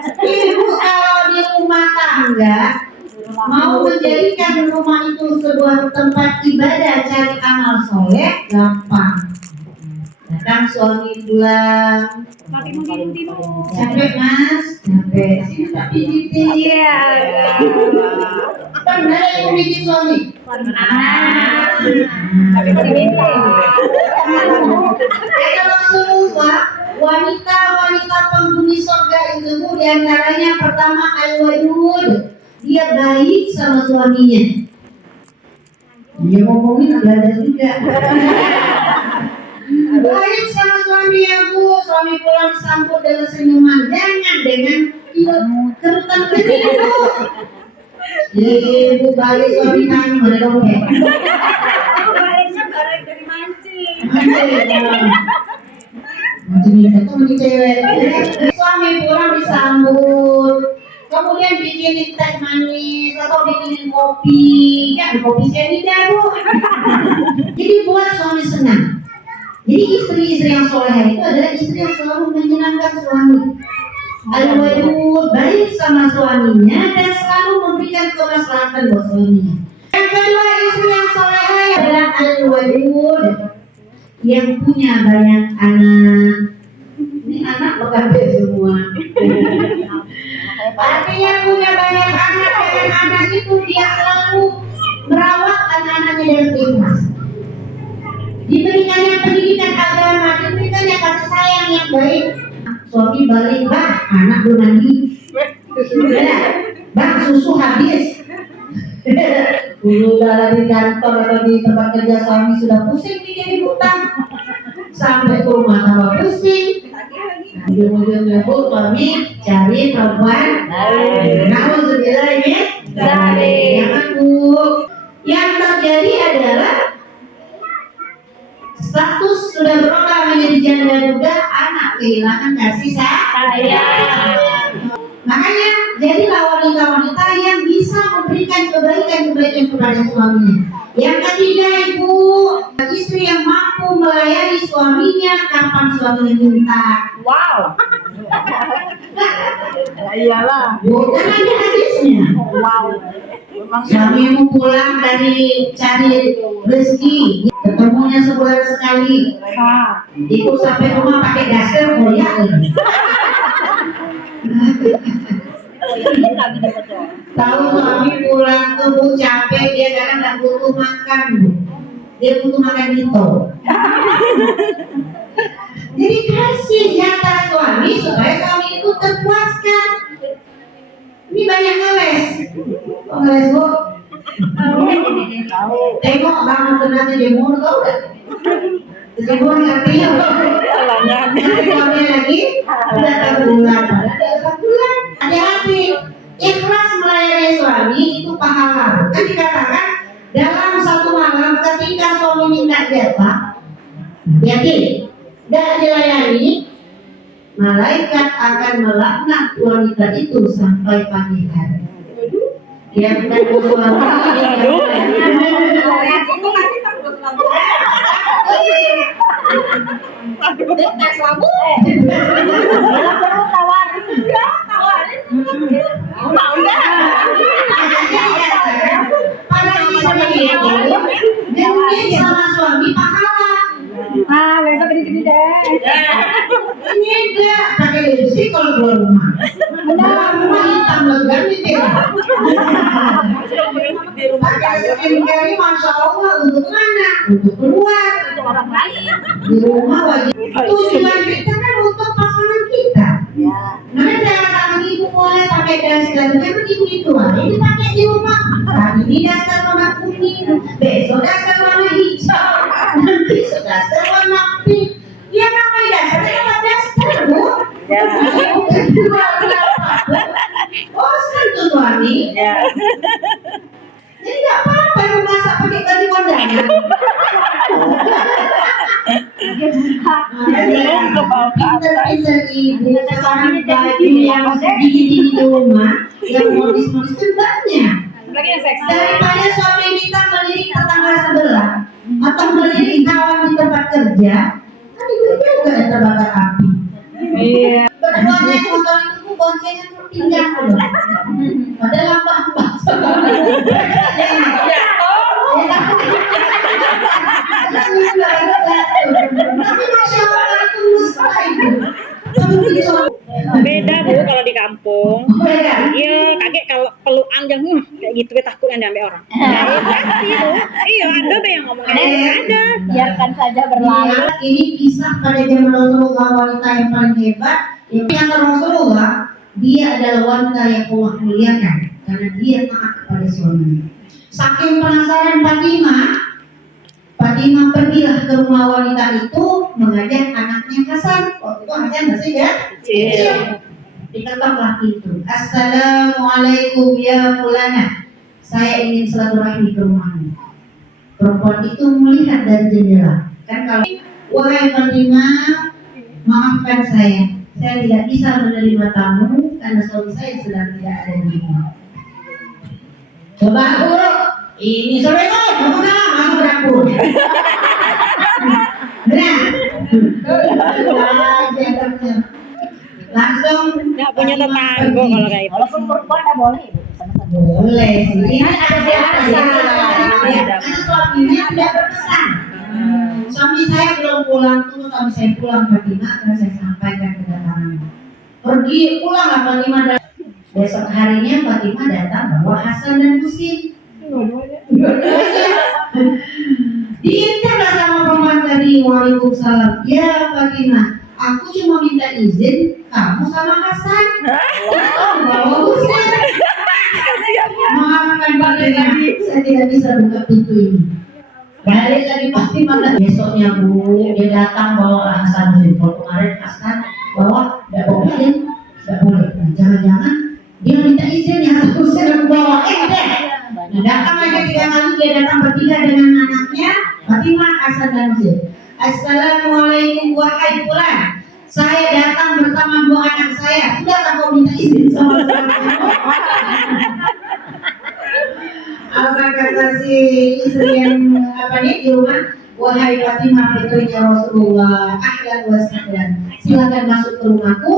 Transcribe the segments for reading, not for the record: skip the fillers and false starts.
Ibu kalau di rumah tangga mau menjadikan rumah itu sebuah tempat ibadah, cari amal soleh gampang. Datang suami pulang, capek mas, capek, sini tak pijitin. Pernah yang bikin suami? Tapi Kalau semua wanita-wanita penghuni surga itu diantaranya pertama al-wadud, dia baik sama suaminya. Dia ngomongin belajar juga. Baik sama suami ya bu, suami pulang sambut dengan senyuman, jangan dengan kerutan kening bu. Ibu baik suami nanya mana dong ya? baliknya barang dari mancing. Mancing itu mending cewek. Suami pulang disambut, kemudian bikinin teh manis atau bikinin kopi, ya kopi cyanida bu. Jadi buat suami senang. Jadi istri-istri yang soleh itu adalah istri yang selalu menyenangkan suami. Al-wadud, baik sama suaminya dan selalu memberikan kemaslahatan buat suaminya. Yang kedua, istri yang soleh adalah al-wadud, yang punya banyak anak. Ini anak bekerja semua. Artinya punya banyak anak, dan anak itu dia selalu merawat anak-anaknya dengan ikhlas. Diberikannya pendidikan agama, diberikannya kasih sayang yang baik. Suami balik, bang, anak belum mandi. Bang, susu habis. Dulu udah di kantor atau di tempat kerja suami sudah pusing bikin hutang. Sampai ke rumah tambah pusing. Ujung-ujungnya bu, suami cari perempuan. Nauzubillah ini. Jangan bu. Yang terjadi adalah status sudah berubah menjadi janda juga, anak kehilangan kasih sayang. Makanya jadilah wanita-wanita yang bisa memberikan kebaikan-kebaikan kepada suaminya. Yang ketiga ibu, istri yang mampu melayani suaminya kapan suaminya minta. Wow. Iyalah. Bukan hanya hadisnya. Wow. Suamimu pulang dari cari rezeki, ketemunya sebulan sekali. Ibu sampai rumah pakai daster koyak. Tahu suami pulang tuh bu capek, dia kadang nggak butuh makan bu, dia butuh makan itu. Jadi kasih jatah suami supaya suami itu terpuaskan. Ini banyak ngeles. Kok ngeles bu? Tengok bang kena jemur tau gak? Jemur artinya lagi udah bulan, hati-hati. Ikhlas melayani suami itu pahala. Kan dikatakan dalam satu malam ketika suami minta jatah, hati-hati, gak dilayani, malaikat akan melaknat wanita itu sampai pagi hari. Dia bukan suami. Tes lampu. Tawarin. Mau enggak? Pada sama dia, dia sama suami pahala. Besok gini deh. Ini dia pakai lipstick kalau keluar rumah. Keluar rumah hitam legan gitu. Pakai skincare ini masya Allah untuk mana? Untuk keluar. Orang lain. Di rumah wajib. Tujuan kita kan untuk pasangan kita. Mana saya katakan ibu boleh pakai dasi dan memang ibu itu ini pakai di rumah. Hari ini dasar warna kuning, besok dasar warna hijau, nanti dasar warna pink. Ya namanya dasarnya apa dasar bu? Bosan tuh suami. Jadi nggak apa-apa yang masak pakai baju kondangan. Pinter ibu, sekarang baju yang dingin di rumah, yang modis-modis kan banyak. Lagi yang seksi. Daripada suami minta melirik tetangga sebelah atau melirik kawan di tempat kerja, kan ibu juga yang terbakar api. Iya. Berbuatnya kotor itu boncengnya tuh tinggal loh. Padahal apa? Tapi masya Allah itu mustahil. Beda Bu kalau di kampung. Beda. Iya, kakek kalau pelukan yang kayak gitu takutnya sampai orang. Pasti Bu. Iya, ada Be yang ngomong ada. Biarkan saja berlalu. Ya, ini kisah pada zaman Rasulullah, wanita yang paling hebat. Yang Rasulullah, dia adalah wanita yang Allah muliakan karena dia taat kepada suaminya. Saking penasaran Fatimah pergilah ke rumah wanita itu mengajak anaknya Hasan. Waktu itu Hasan masih kecil. Diketuklah pintu. Assalamualaikum ya fulana. Saya ingin silaturahmi ke rumahmu. Perempuan itu melihat dari jendela. Kan kalau wahai Fatimah, maafkan saya tidak bisa menerima tamu karena suami saya sedang tidak ada di rumah. Coba Bu, ini sore kamu masuk dapur. Benar. Langsung Nggak punya tetangga kalau kayak itu. Walaupun perempuan nggak boleh Ibu, sama-sama. boleh sih. Ini ada Ada. karena suaminya tidak berpesan. Suami saya belum pulang tuh, suami saya pulang Fatimah dan saya sampaikan kedatangannya. Pergi pulanglah Fatimah. Besok harinya Fatimah datang bawa Hasan dan Husin. Diinterlah sama perempuan tadi. Waalaikumsalam. Ya Fatimah, aku cuma minta izin kamu sama Hasan. Bawa Husin. Maafkan Fatimah, saya tidak bisa buka pintu ini. Balik lagi Fatimah dan besoknya Bu, dia datang bawa Hasan Husin. Kalau kemarin Hasan bawa tidak bawa izin, tidak boleh. Nah, jangan-jangan dia minta izin ya Hasan Husin dan bawa Nah, datang lagi 3 kali, dia datang bertiga dengan anaknya Fatimah, Hasan dan Husin. Assalamualaikum wahai fulan. Saya datang bersama 2 anak saya. Sudahkah kau minta izin sama saya? Apa kata si istri yang di rumah? Wahai Fatimah, putrinya Rasulullah, ahlan wa sahlan. Silakan masuk ke rumahku.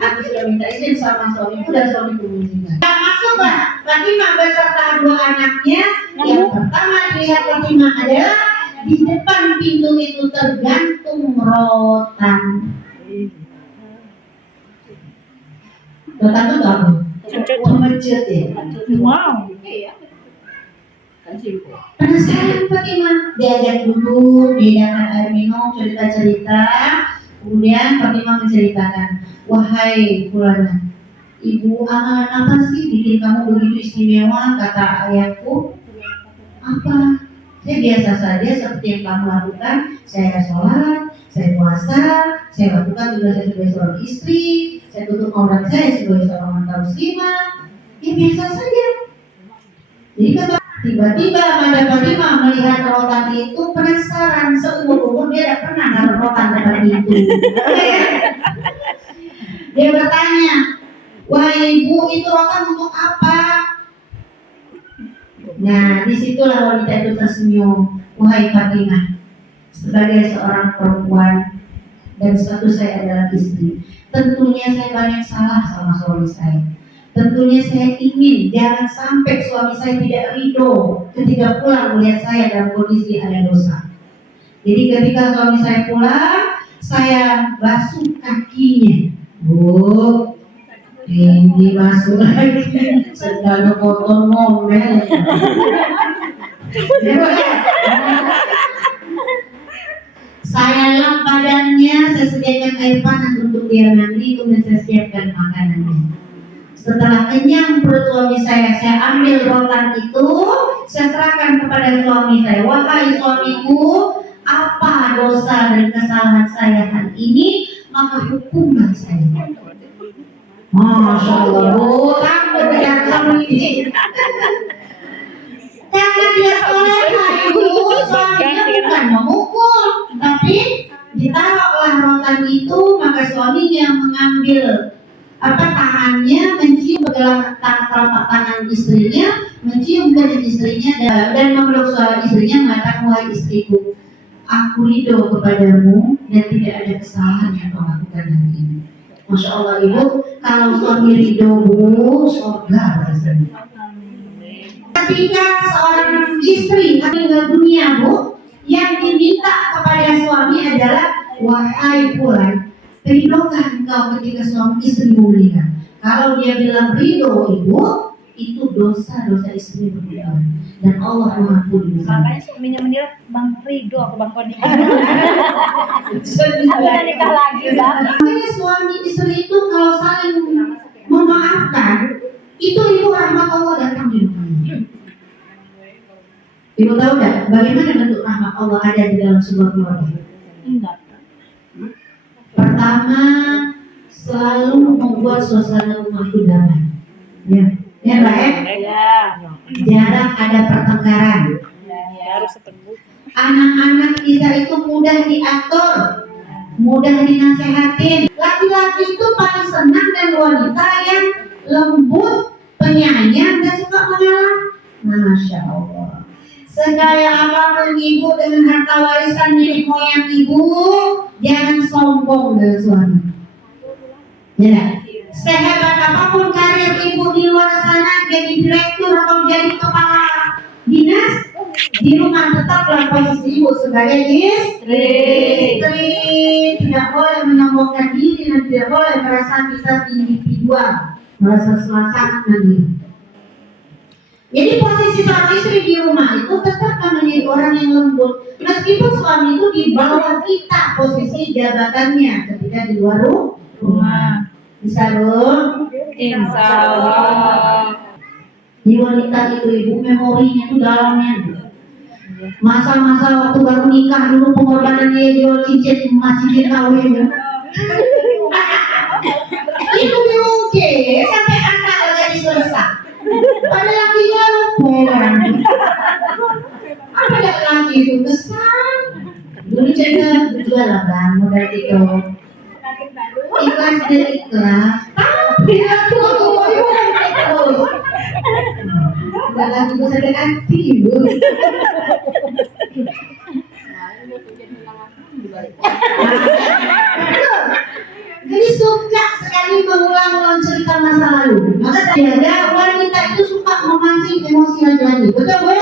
Aku sudah minta izin sama suamiku dan suamiku mengizinkan. Masuklah Fatimah beserta 2 anaknya. Yang pertama dilihat Fatimah adalah di depan pintu itu tergantung rotan. Rotan itu apa? Pemecut ya. Wow. Penasaran Fatimah, diajak duduk, diadakan air minum, cerita-cerita. Kemudian Fatimah menceritakan, wahai fulana, ibu amalan apa sih bikin kamu begitu istimewa? Kata ayahku, apa? Saya biasa saja seperti yang kamu lakukan. Saya sholat, saya puasa, saya lakukan tugas saya sebagai seorang istri, saya tutup aurat saya sebagai seorang wanita muslimah. Ya biasa saja. Jadi kata tiba-tiba pada Fatimah melihat rotan itu penasaran, seumur-umur dia tidak pernah naruh rotan seperti itu. Dia bertanya, wahai ibu, itu rotan untuk apa? Nah, disitulah wanita itu tersenyum. Wahai Fatimah, sebagai seorang perempuan dan status saya adalah istri, tentunya saya banyak salah sama suami saya. Tentunya saya ingin jangan sampai suami saya tidak ridho ketika pulang melihat saya dalam kondisi ada dosa. Jadi ketika suami saya pulang, saya basuh kakinya. Bu, ini masuk lagi. Sedang kotor ngomel. Saya lap badannya, saya sediakan air panas untuk dia mandi, kemudian saya siapkan makanannya. Setelah kenyang perut suami saya ambil rotan itu, saya serahkan kepada suami saya. Wahai suamiku, apa dosa dan kesalahan saya hari ini, maka hukumlah saya. Masya Allah, Bu, takut tidak sama ini. Karena dia soleha, Ibu, suaminya bukan memukul, tapi ditaruhlah rotan itu, maka suaminya mengambil tangannya, mencium telapak tangan istrinya, mencium ke istrinya dan memeluk istrinya, mengatakan, wahai istriku, aku ridho kepadamu dan tidak ada kesalahan yang kau lakukan hari ini. Masya Allah Ibu, Kalau suami ridho, bu, surga rasanya. Ketika seorang istri meninggal dunia, bu, yang diminta kepada suami adalah, wahai Fulan, ridhokan engkau ketika suami istri meninggal. Kalau dia bilang ridho, ibu, itu dosa-dosa istri berdua, dan Allah mengampuni. Makanya suaminya menilai Bang Ridho atau Bang Kodi. Udah nikah lagi, Bang. Makanya suami istri itu kalau saling memaafkan, itu ibu rahmat Allah datang di rumahnya. Ibu tahu nggak bagaimana bentuk rahmat Allah ada di dalam sebuah keluarga? Enggak. Pertama, selalu membuat suasana rumah itu damai. Ya Mbak ya? Ya. Jarang ada pertengkaran. Harus ketemu. Anak-anak kita itu mudah diatur, mudah dinasehatin. Laki-laki itu paling senang dan wanita yang lembut, penyayang, dan suka mengalah. Masya Allah. Sekaya apapun ibu dengan harta warisan milik moyang ibu, jangan sombong dengan suami. Ya. Sehebat apapun karir ibu di luar sana, jadi direktur atau jadi kepala dinas, di rumah tetaplah posisi ibu sebagai istri. Tidak boleh menyombongkan diri dan tidak boleh merasa kita individual, merasa sangat mandiri. Jadi posisi seorang istri di rumah itu tetap akan menjadi orang yang lembut, meskipun suami itu di bawah kita posisi jabatannya ketika di luar rumah. Bisa dong? Insya Allah. Di wanita itu ibu memorinya itu dalamnya. Masa-masa waktu baru nikah dulu pengorbanan dia jual cincin emas, cincin kawin. Itu diungkit sampai anak lagi selesai. Pada lakinya lupa. Apa laki itu kesan? Dulu cerita jual lah bang, modal itu. Ikhlas dan ikhlas, tapi aku terus. Udah lagi bisa hati bu. Jadi suka sekali mengulang-ulang cerita masa lalu. Maka saya wanita itu suka memancing emosi lagi. Betul bu?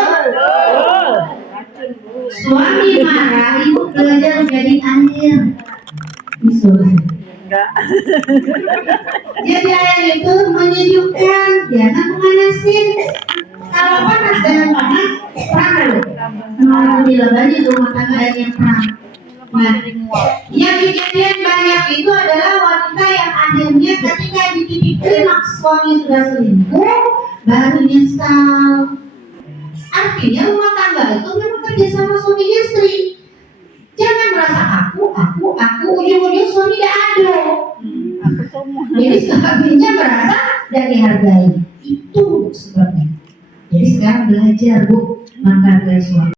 Suami marah, ibu belajar menjadi air. Misalnya. Jadi air itu menyejukkan, jangan memanasin. Kalau panas dengan panas, perang loh. Alhamdulillah banyak rumah tangga yang perang. Nah, yang kejadian banyak itu adalah wanita yang akhirnya ketika di titik klimaks suami sudah selingkuh, baru nyesal. Artinya rumah tangga itu memang kerja sama suami istri. Jangan merasa aku, ujung-ujung suami tidak ada. Jadi suaminya merasa dan dihargai. Itu sebabnya. Jadi sekarang belajar bu, menghargai suami.